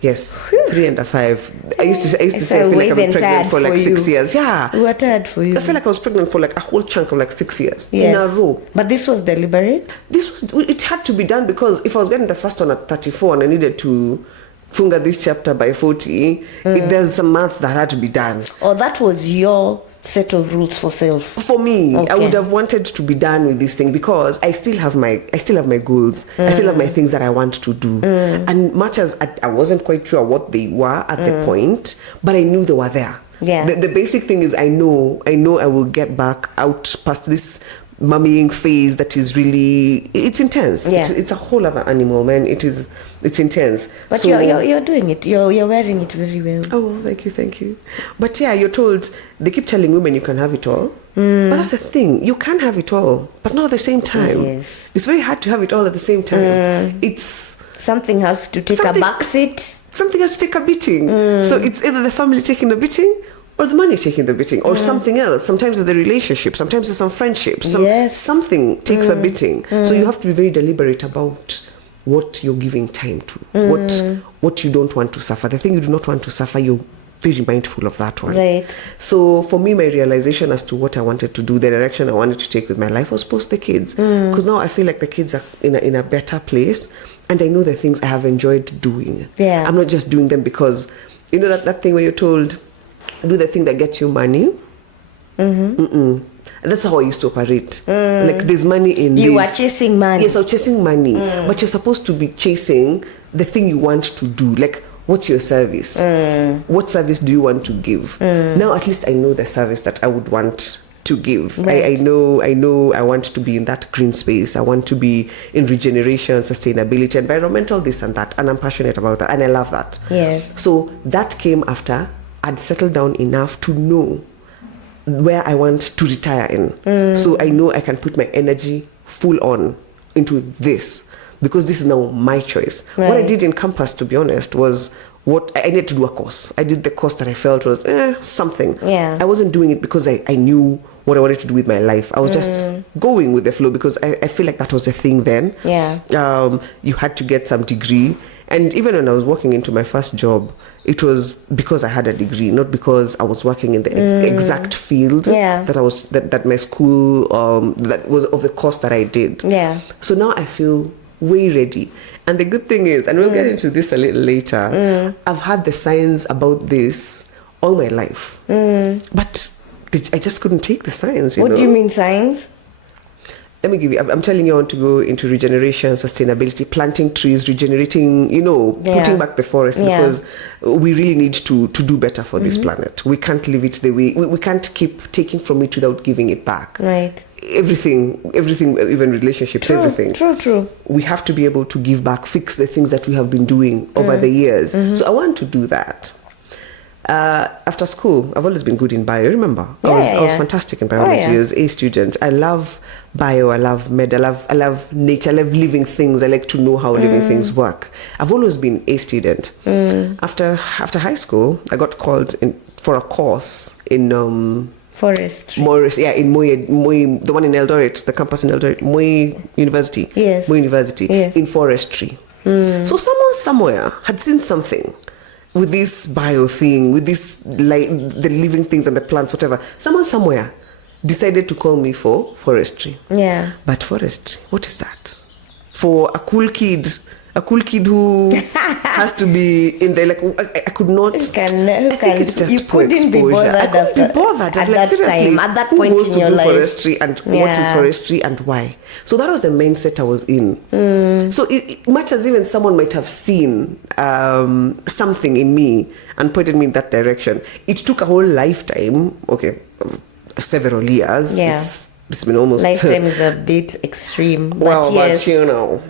Yes, 3 under 5. I used to say I feel like I've been pregnant for like 6 years. Yeah. We were tired for you. I feel like I was pregnant for like a whole chunk of like 6 years in a row. But this was deliberate? It had to be done because if I was getting the first one at 34 and I needed to funga this chapter by 40, there's some math that had to be done. Oh, that was your set of rules for self. For me, I would have wanted to be done with this thing because I still have my goals. I still have my things that I want to do. And much as I wasn't quite sure what they were at the point, but I knew they were there. Yeah. The basic thing is I know I will get back out past this mummying phase that is really, it's intense. Yeah. It's a whole other animal, man. It's intense. But So- you're doing it. You're wearing it very well. Oh, thank you. But yeah, you're told, they keep telling women you can have it all. But that's the thing, you can have it all, but not at the same time. Yes. It's very hard to have it all at the same time. Something has to take a back seat. Something has to take a beating. So it's either the family taking the beating or the money taking the beating, or something else. Sometimes it's the relationship, sometimes it's some friendships. Yes. Something takes a beating. So you have to be very deliberate about what you're giving time to, what you don't want to suffer. The thing you do not want to suffer, you're very mindful of that one. Right. So for me, my realization as to what I wanted to do, the direction I wanted to take with my life, was post the kids. Because now I feel like the kids are in a better place, and I know the things I have enjoyed doing. Yeah. I'm not just doing them because, you know, that thing where you're told, do the thing that gets you money. That's how I used to operate. Like, there's money in this. You are chasing money. Yes, I was chasing money. But you're supposed to be chasing the thing you want to do. Like, what's your service? What service do you want to give? Now at least I know the service that I would want to give. Right. I know I want to be in that green space. I want to be in regeneration, sustainability, environmental, this and that. And I'm passionate about that. And I love that. Yes. So that came after I'd settled down enough to know where I want to retire in. So I know I can put my energy full on into this, because this is now my choice. Right. What I did in campus, to be honest, was what I needed to do a course. I did the course that I felt was something. Yeah. I wasn't doing it because I knew what I wanted to do with my life. I was just going with the flow because I feel like that was the thing then. Yeah. You had to get some degree. And even when I was working into my first job, it was because I had a degree, not because I was working in the exact field that my school that was of the course that I did. Yeah. So now I feel way ready. And the good thing is, and we'll get into this a little later, I've had the signs about this all my life. But I just couldn't take the signs. What do you mean signs? Let me give you, I'm telling you, I want to go into regeneration, sustainability, planting trees, regenerating, putting back the forest, because we really need to do better for this planet. We can't leave it the way, we can't keep taking from it without giving it back. Right. Everything, even relationships, everything. True. We have to be able to give back, fix the things that we have been doing over the years. So I want to do that. After school, I've always been good in bio. Remember, I was fantastic in biology. I was A student. I love bio. I love med. I love nature. I love living things. I like to know how living things work. I've always been A student. After high school, I got called in for a course in forestry. In Moi, the one in Eldoret, the campus in Eldoret, Moi University. Yes. Moi University in forestry. So someone somewhere had seen something with this bio thing, with this, like, the living things and the plants, whatever. Someone somewhere decided to call me for forestry. Yeah. But forestry, what is that? For a cool kid who has to be in there, like, I could not. Who can, it's just you poor couldn't be exposure. bothered I couldn't after, be bothered. at Like, that seriously, time, at that who point goes in to your do life. forestry, and what is forestry and why? So that was the mindset I was in. So much as even someone might have seen something in me and pointed me in that direction, it took a whole lifetime, several years. Yeah. It's been almost... Lifetime is a bit extreme. Well, yes, but you know,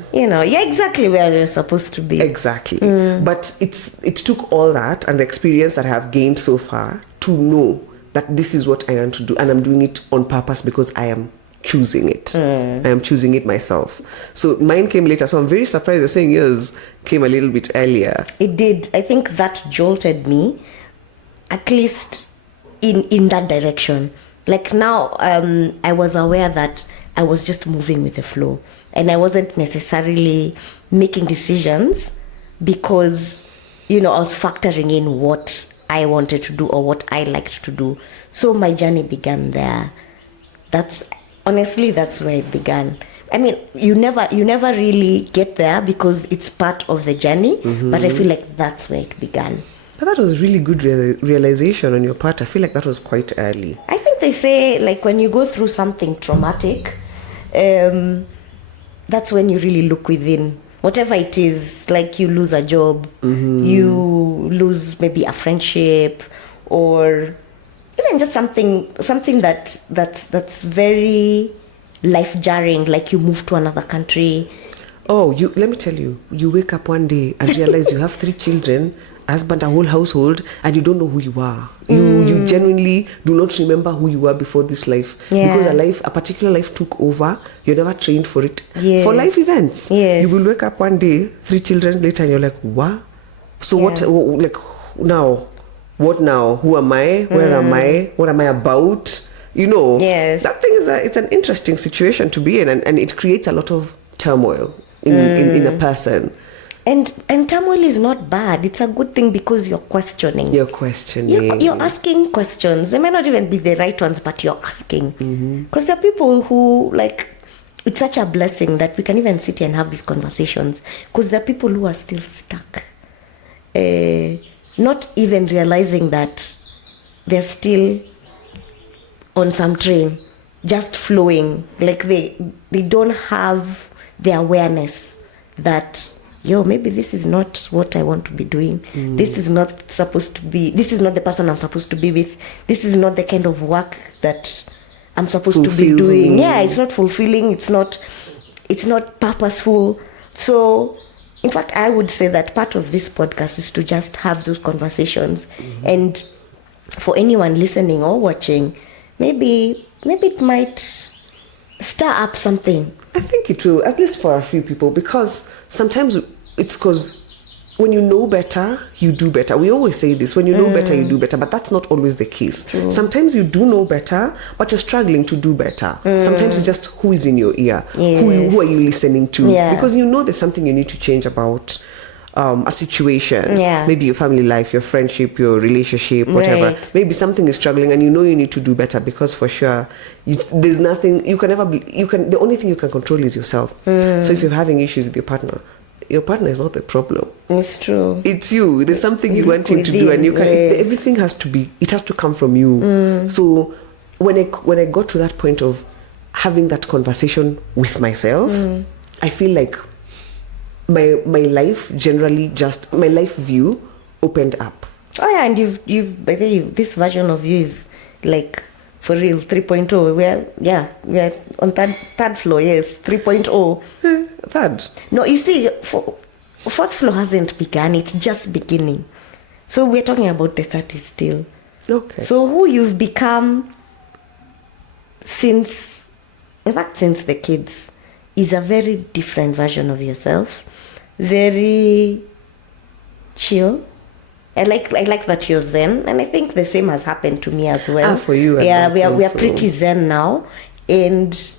exactly where they're supposed to be. Exactly. But it took all that and the experience that I have gained so far to know that this is what I want to do, and I'm doing it on purpose because I am choosing it. I am choosing it myself. So mine came later. So I'm very surprised you're saying yours came a little bit earlier. It did. I think that jolted me, at least in that direction. Like now, I was aware that I was just moving with the flow, and I wasn't necessarily making decisions because, I was factoring in what I wanted to do or what I liked to do. So my journey began there. That's where it began. I mean, you never really get there because it's part of the journey, but I feel like that's where it began. But that was really good realization on your part. I feel like that was quite early. I think they say, like, when you go through something traumatic, that's when you really look within. Whatever it is, like you lose a job, you lose maybe a friendship, or even just something that's very life jarring, like you move to another country? Oh, let me tell you, you wake up one day and realize you have 3 children, husband, a whole household, and you don't know who you are. You genuinely do not remember who you were before this life. Yeah. Because a particular life took over. You're never trained for it. Yes. For life events. Yes. You will wake up one day, 3 children later, and you're like, what? So what, like, now? What now? Who am I? Where am I? What am I about? You know, that thing it's an interesting situation to be in, and it creates a lot of turmoil in a person. And turmoil is not bad. It's a good thing because you're questioning. You're questioning. You're asking questions. They may not even be the right ones, but you're asking. Because there are people who, like, it's such a blessing that we can even sit here and have these conversations. Because there are people who are still stuck. Not even realizing that they're still on some train, just flowing. Like they don't have the awareness that, maybe this is not what I want to be doing. This is not this is not the person I'm supposed to be with. This is not the kind of work that I'm supposed to be doing. Yeah, it's not fulfilling. It's not purposeful. So, in fact, I would say that part of this podcast is to just have those conversations. And for anyone listening or watching, maybe it might stir up something. I think it will, at least for a few people, because sometimes it's because when you know better, you do better. We always say this, when you know better, you do better, but that's not always the case. True. Sometimes you do know better, but you're struggling to do better. Sometimes it's just who is in your ear, who are you listening to, because you know there's something you need to change about a situation, maybe your family life, your friendship, your relationship, whatever. Right. Maybe something is struggling and you know you need to do better, because for sure there's nothing you can ever be, the only thing you can control is yourself. So if you're having issues with your partner is not the problem. It's true. It's you. There's something you want him to do, and you can. Everything has to come from you. So when I got to that point of having that conversation with myself, I feel like my life generally my life view opened up. Oh yeah, and by the way, this version of you is like, for real, 3.0. We're on third floor. Yes, 3.0. Third. No, you see, fourth floor hasn't begun. It's just beginning. So we're talking about the 30s still. Okay. So who you've become since the kids is a very different version of yourself. Very chill. I like that you're zen, and I think the same has happened to me as well. For you, we are pretty zen now, and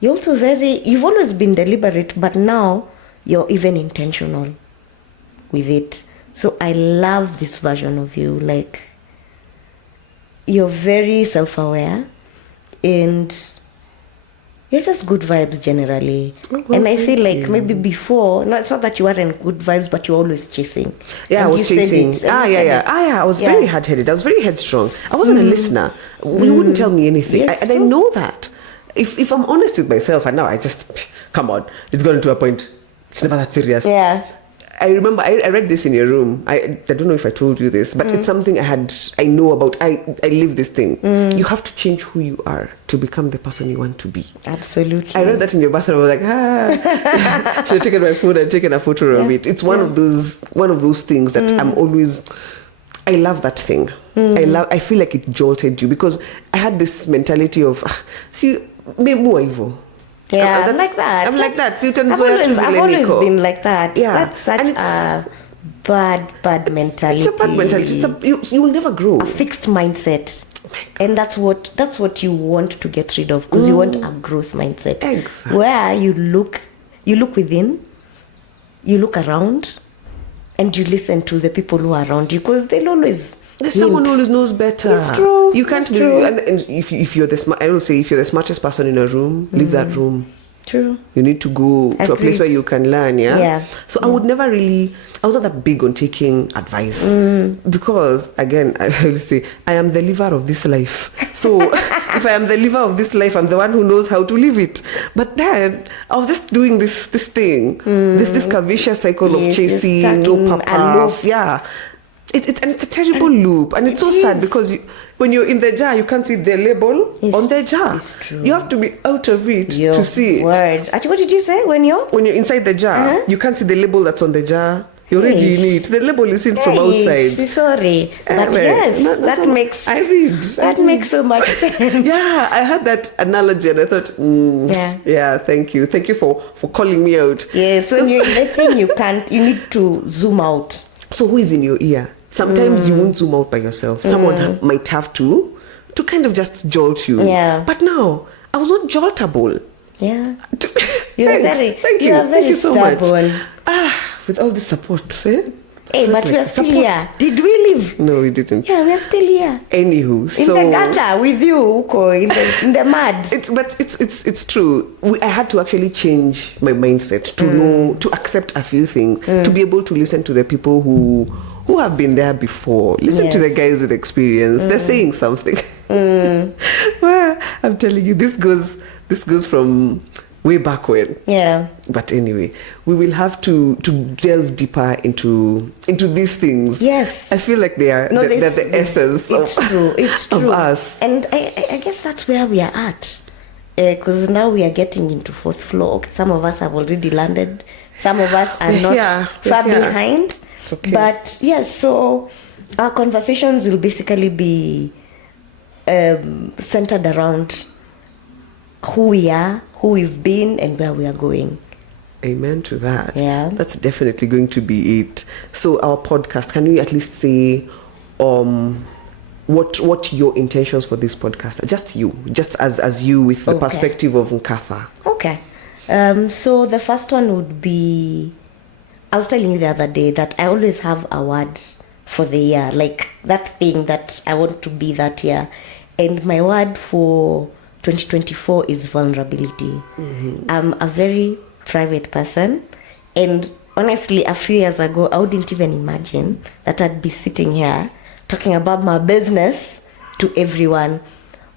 you're also you've always been deliberate, but now you're even intentional with it. So I love this version of you. Like, you're very self-aware, and you're just good vibes generally. And I feel like maybe before, it's not that you weren't good vibes, but you're always chasing. Yeah, And I was chasing. I was very hard-headed. I was very headstrong. I wasn't a listener. You wouldn't tell me anything. Yes, and I know that. If I'm honest with myself, and now I just, come on, it's gotten to a point, it's never that serious. Yeah. I remember I read this in your room. I don't know if I told you this, but it's something I know about. I live this thing. You have to change who you are to become the person you want to be. Absolutely. I read that in your bathroom. I was like, should have taken my phone and taken a photo of it. It's one of those things that I'm always. I love that thing. I feel like it jolted you, because I had this mentality of, see, maybe more evil. Yeah, I'm like that. I'm like that. I've always been like that. Yeah. That's such a bad mentality. It's a bad mentality. You will never grow. A fixed mindset. And that's what you want to get rid of, because you want a growth mindset. Exactly. Where you look within, you look around, and you listen to the people who are around you, because they'll always. There's someone who always knows better. It's true. You can't be. And if you're the smart, I will say, if you're the smartest person in a room, leave that room. True. You need to go to a place where you can learn. Yeah. So I would never really. I was not that big on taking advice, because again, I will say, I am the liver of this life. So if I am the liver of this life, I'm the one who knows how to live it. But then I was just doing this thing, this vicious cycle of chasing, no purpose. Yeah. it's a terrible loop, and it's so sad because when you're in the jar, you can't see the label on the jar. It's true. You have to be out of it to see it. Word. Actually, what did you say when you're inside the jar? You can't see the label that's on the jar. You're already in it. The label is seen from outside. Sorry, but yes, that makes makes so much sense. Yeah, I had that analogy, and I thought, thank you for calling me out. Yes, when you're in the thing, you need to zoom out. So who is in your ear? Sometimes you won't zoom out by yourself. Someone might have to kind of just jolt you. Yeah. But now, I was not joltable. Yeah. Thank you so much. With all the support, Hey, but we are still here. Did we leave? No, we didn't. Yeah, we are still here. Anywho, in the gutter with you, Uko, in the mud. But it's true. I had to actually change my mindset to know, to accept a few things, to be able to listen to the people who have been there before. Listen to the guys with experience. They're saying something. Well, I'm telling you, this goes from way back when. Yeah. But anyway, we will have to delve deeper into these things. Yes. I feel like they're the essence of us. And I guess that's where we are at. Because now we are getting into fourth floor. Okay, some of us have already landed. Some of us are not far behind. It's okay. But yes, so our conversations will basically be centered around who we are, who we've been, and where we are going. Amen to that. Yeah. That's definitely going to be it. So our podcast, can you at least say what your intentions for this podcast are? Just as you with the perspective of Nkatha. Okay. So the first one would be, I was telling you the other day that I always have a word for the year, like that thing that I want to be that year. And my word for 2024 is vulnerability. I'm a very private person, and honestly, a few years ago, I wouldn't even imagine that I'd be sitting here talking about my business to everyone.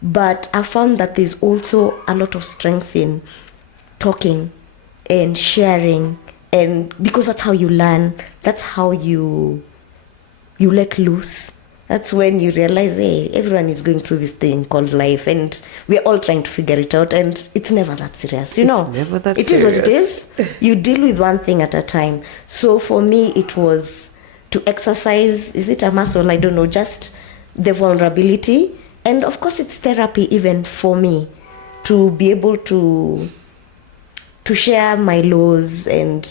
But I found that there's also a lot of strength in talking and sharing, and because that's how you learn, that's how you let loose. That's when you realize, hey, everyone is going through this thing called life, and we're all trying to figure it out, and it's never that serious, you know. It's never that serious. It is what it is. You deal with one thing at a time. So for me, it was to exercise, is it a muscle? I don't know, just the vulnerability. And of course, it's therapy even for me to be able to share my lows, and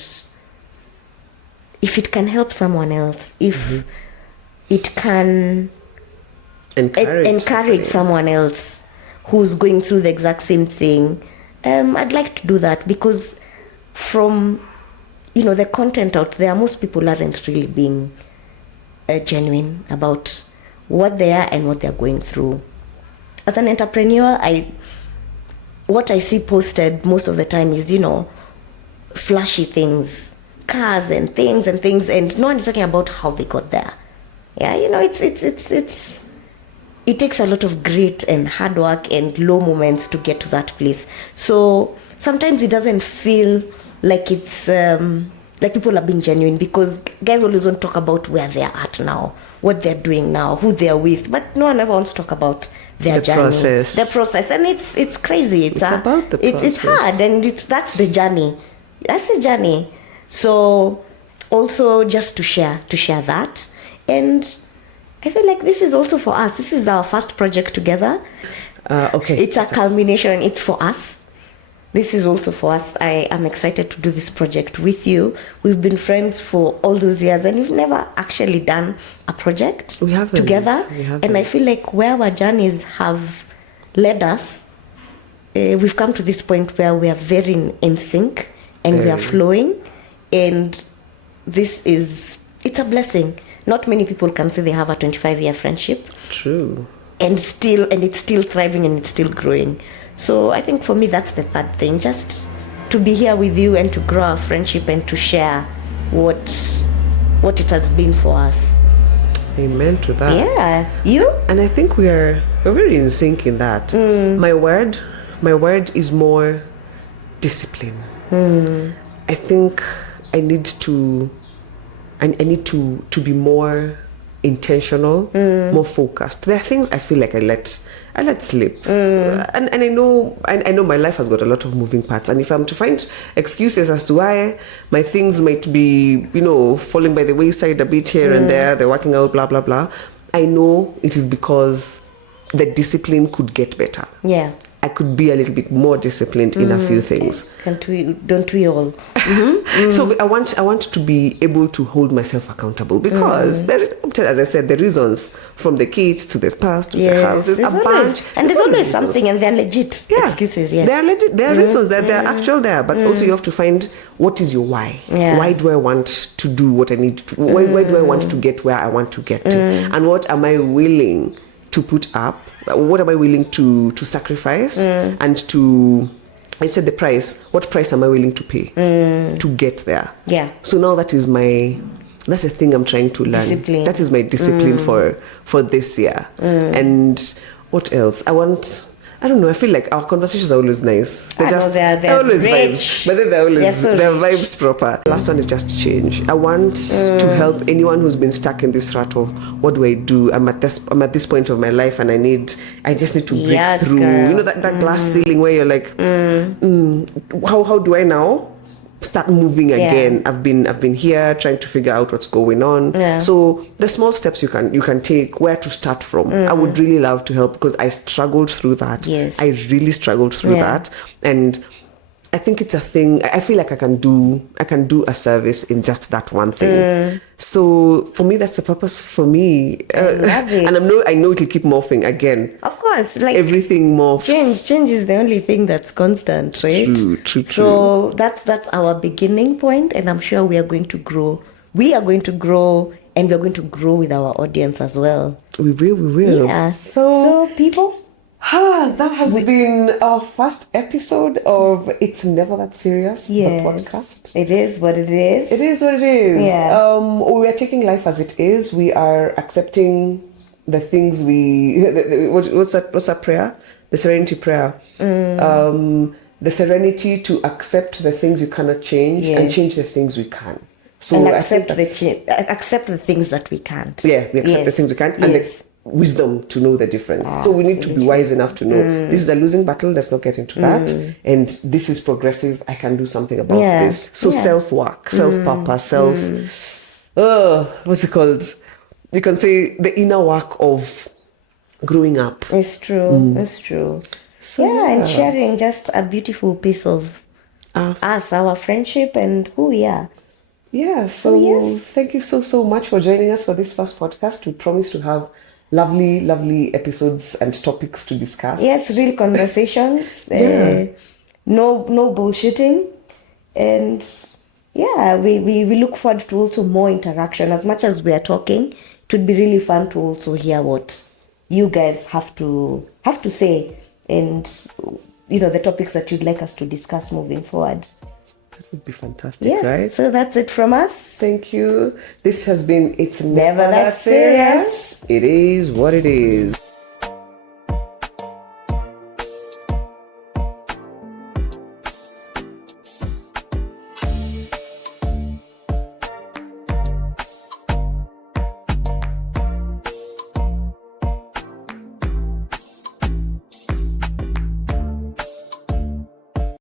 if it can help someone else, if it can encourage someone else who's going through the exact same thing, I'd like to do that, because from the content out there, most people aren't really being genuine about what they are and what they're going through. As an entrepreneur, what I see posted most of the time is flashy things, cars and things, and no one is talking about how they got there. Yeah, it takes a lot of grit and hard work and low moments to get to that place. So sometimes it doesn't feel like it's like people are being genuine, because guys always want to talk about where they're at now, what they're doing now, who they're with, but no one ever wants to talk about their journey, the process, and it's crazy. It's about the process. It's hard, and that's the journey. That's the journey. So also just to share that. And I feel like this is also for us. This is our first project together. It's a culmination. It's for us. This is also for us. I am excited to do this project with you. We've been friends for all those years, and we've never actually done a project together. We haven't. And I feel like where our journeys have led us, we've come to this point where we are very in sync, and we are flowing. And it's a blessing. Not many people can say they have a 25-year friendship. True. And it's still thriving, and it's still growing. So I think for me, that's the third thing. Just to be here with you and to grow our friendship and to share what it has been for us. Amen to that. Yeah. You? And I think we're very in sync in that. My word is more discipline. I think I need to be more intentional, more focused. There are things I feel like I let slip, and I know my life has got a lot of moving parts, and if I'm to find excuses as to why my things might be, falling by the wayside a bit here and there, they're working out, blah blah blah, I know it is because the discipline could get better. Yeah, I could be a little bit more disciplined in a few things. Don't we all? So I want to be able to hold myself accountable, because as I said, the reasons, from the kids to the spouse to the house, there's bunch. And there's always something, and they're legit excuses. Yes. They're legit. They're reasons. They're actual there. But also you have to find, what is your why? Yeah. Why do I want to do what I need to? Why do I want to get where I want to get to? And what am I willing to put up? What am I willing to sacrifice? And to, I said the price. What price am I willing to pay to get there? Yeah. So now that's the thing I'm trying to learn. Discipline. That is my discipline for this year. And what else? I don't know. I feel like our conversations are always nice. They're always rich. vibes, but then they're vibes proper. Last one is just change. I want to help anyone who's been stuck in this rut of, what do I do? I'm at this point of my life, and I just need to break through. Girl. That glass ceiling where you're like, how do I now start moving again? I've been here trying to figure out what's going on. So the small steps you can take, where to start from. I would really love to help, because I struggled through that. Yes. I really struggled through that, and I think it's a thing. I feel like I can do a service in just that one thing. So for me, that's the purpose for me. I love it. And I know it'll keep morphing again. Of course, like everything morphs. Change is the only thing that's constant, right? True. So that's our beginning point, and I'm sure we are going to grow. We are going to grow, and we are going to grow with our audience as well. We will. Yeah. So people. That has been our first episode of It's Never That Serious, the podcast. It is what it is. It is what it is. Yeah. We are taking life as it is. We are accepting the things what's that prayer? The serenity prayer. The serenity to accept the things you cannot change and change the things we can. So and accept the things that we can't. Yeah, we accept the things we can't. And the wisdom to know the difference. So we need to be wise enough to know this is a losing battle. Let's not get into that. And this is progressive. I can do something about this. So self-work, self-purpose, what's it called? You can say the inner work of growing up. It's true. It's true. So, and sharing just a beautiful piece of us, our friendship, and who we are. Yeah, so thank you so much for joining us for this first podcast. We promise to have lovely episodes and topics to discuss. Yes, real conversations. No bullshitting. And we look forward to also more interaction. As much as we are talking, it would be really fun to also hear what you guys have to say, and the topics that you'd like us to discuss moving forward. That would be fantastic, right? So that's it from us. Thank you. This has been It's Never That Serious. It is what it is.